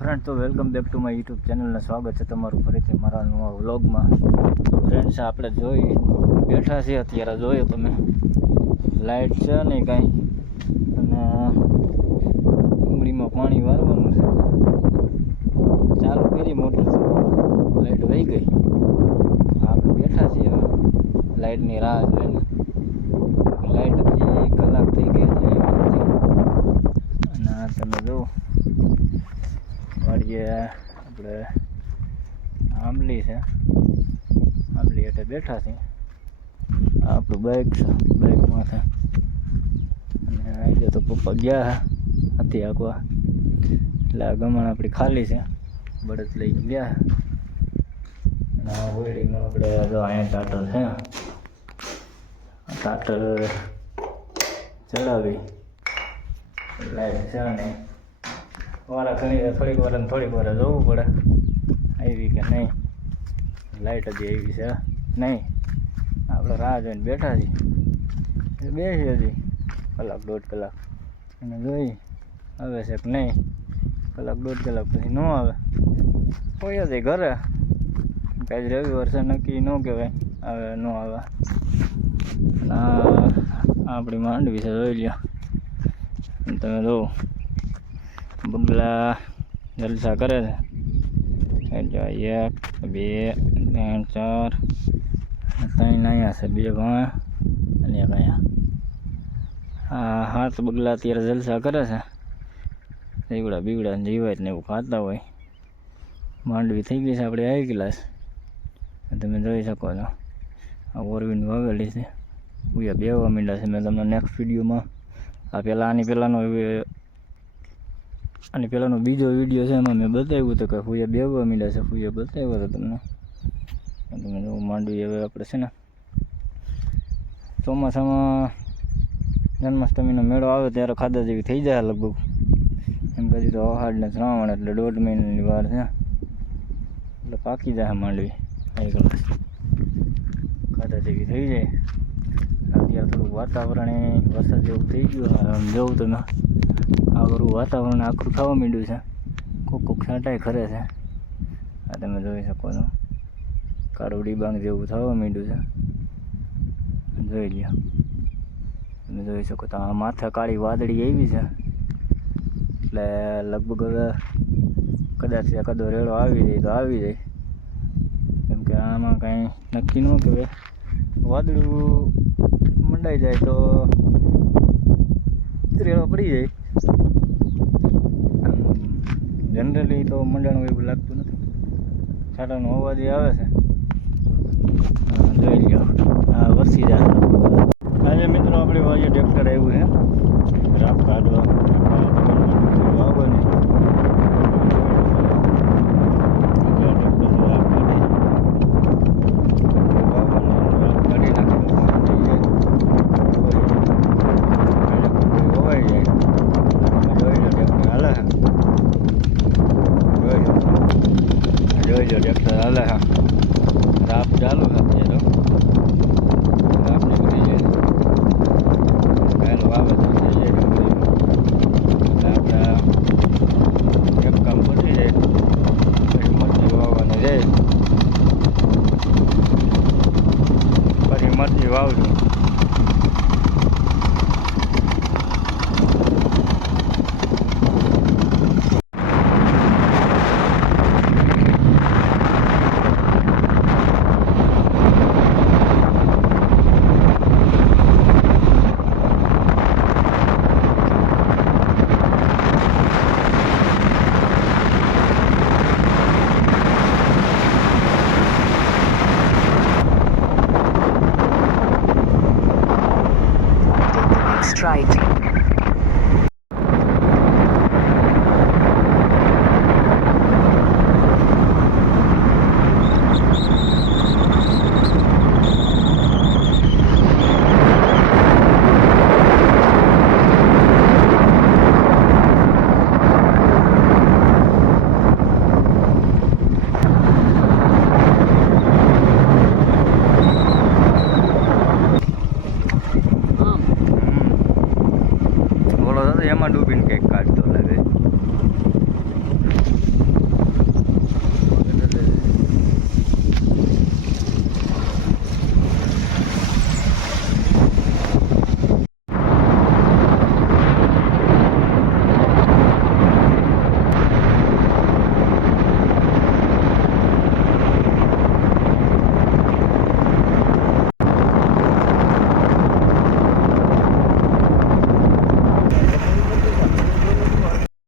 Friend, તો welcome back to my YouTube ચેનલને સ્વાગત છે તમારું ફરીથી મારા નવા વ્લોગમાં. તો ફ્રેન્ડ્સ, આપણે જોઈ બેઠા છીએ અત્યારે. જોયો તમે, લાઇટ છે નહીં કાંઈ, અને ડુંગળીમાં પાણી વાળવાનું છે. ચાલુ કરી મોટર, લાઇટ વહી ગઈ. આપણે બેઠા છીએ લાઇટની રાહ જોઈને. લાઇટ હતી કલાક થઈ ગઈ છે, અને તમે જુઓ વાડીએ આપણે આંબલી છે, આંબલી એટલે બેઠા છે. આપણું બાઇક છે, બાઇકમાં છે. અને આજે તો પપ્પા ગયા હતી આખવા, એટલે આ ગમણ આપણી ખાલી છે, બળદ લઈ ગયા. અને આ હોળીમાં આપણે જો અહીંયા ટાટર છે, ટાટર ચડાવી લાઈટ છે નહીં. વારા ઘણી થોડીક વાર જોવું પડે આવી કે નહીં. લાઇટ હજી આવી છે નહીં, આપણે રાહ જોઈને બેઠા છીએ. બેસી હજી કલાક દોઢ કલાક, અને જોઈ આવે છે કે નહીં. કલાક દોઢ કલાક પછી ન આવે, કોઈ જ ઘરે. કાંઈ રવિવાર છે, નક્કી ન કહેવાય આવે ન આવે. આપણી માંડવી છે, જોઈ લ્યો તમે. જો બગલા જલસા કરે છે. 1 2 3 4 ત્રણ અહીંયા છે, 2 ભાઈ અને 1 અહીંયા. આ 7 બગલા અત્યારે જલસા કરે છે. જીવડા બીવડા જીવાય ને એવું ખાતા હોય. માંડવી થઈ ગઈ છે આપણે હાઈ ક્લાસ, તમે જોઈ શકો છો. આ ઓરવીન વાવેલી છે, ભૂયા બેવા માંડ્યા છે. મેં તમને નેક્સ્ટ વિડીયોમાં આની પહેલાંનો બીજો વિડીયો છે, એમાં મેં બતાવ્યું હતું કે ભૂયા બેવા માંડ્યા છે. ભૂયા બતાવ્યો હતો તમને. તમે જો માંડવી હવે આપણે છે ને ચોમાસામાં જન્માષ્ટમીનો મેળો આવે ત્યારે ખાધા જેવી થઈ જાય લગભગ. એમ પછી તો અહાડ ને શ્રાવણ એટલે 1.5 મહિનાની વાર છે, એટલે પાકી જાય માંડવી એક ગ્લાસ, ખાધા જેવી થઈ જાય. અત્યારે થોડુંક વાતાવરણ વરસાદ જેવું થઈ ગયું. આમ જોવું તમે, આ બધું વાતાવરણ આખું થવા માંડ્યું છે. કોક છાંટાઈ ખરે છે, આ તમે જોઈ શકો છો. કાળું ડીબાંગ જેવું થવા માંડ્યું છે, જોઈ લ્યો તમે જોઈ શકો. તો આ માથે કાળી વાદળી આવી છે, એટલે લગભગ હવે કદાચ એકાદો રેડો આવી જાય તો આવી જાય. કેમ કે આમાં કાંઈ નક્કી ન કહેવાય. વાદળું મંડાઈ જાય તો રેડો પડી જાય. જનરલી તો મંડાણું એવું લાગતું નથી. છાંટાનો અવાજ આવે છે, જોઈ લ્યો. આ વરસી જાય. આજે મિત્રો આપણી વાજે ટ્રેક્ટર આવ્યું છે રાપ કાઢવા વાવવાની. જોઈજો ટ્રેક્ટર હાલે. હા, રાપ ચાલુ છે અત્યારે. રાપ નીકળી જાય, કાંઈ વાવેતર થઈ જાય. આપણે એક કામ પતી જાય પછી મરચી વાવવાની જાય. પછી મરચી વાવજો. Right.